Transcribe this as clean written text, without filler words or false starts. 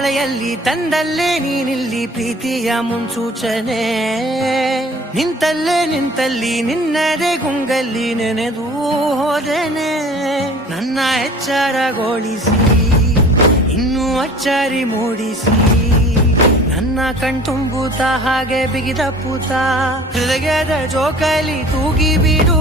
ಮಳೆಯಲ್ಲಿ ತಂದಲ್ಲೇ ನೀನಿಲ್ಲಿ ಪ್ರೀತಿಯ ಮುನ್ಸೂಚನೆ. ನಿಂತಲ್ಲಿ ನಿನ್ನದೇ ಗುಂಗಲ್ಲಿ ನೆನೆದು ಹೋದೆನೆ. ನನ್ನ ಎಚ್ಚರಗೊಳಿಸಿ ಇನ್ನೂ ಅಚ್ಚರಿ ಮೂಡಿಸಿ, ನನ್ನ ಕಣ್ತುಂಬುತ್ತ ಹಾಗೆ ಬಿಗಿದ ಪೂತ ಹೃದಯದ ಜೋಕಾಲಿ ತೂಗಿ ಬಿಡು.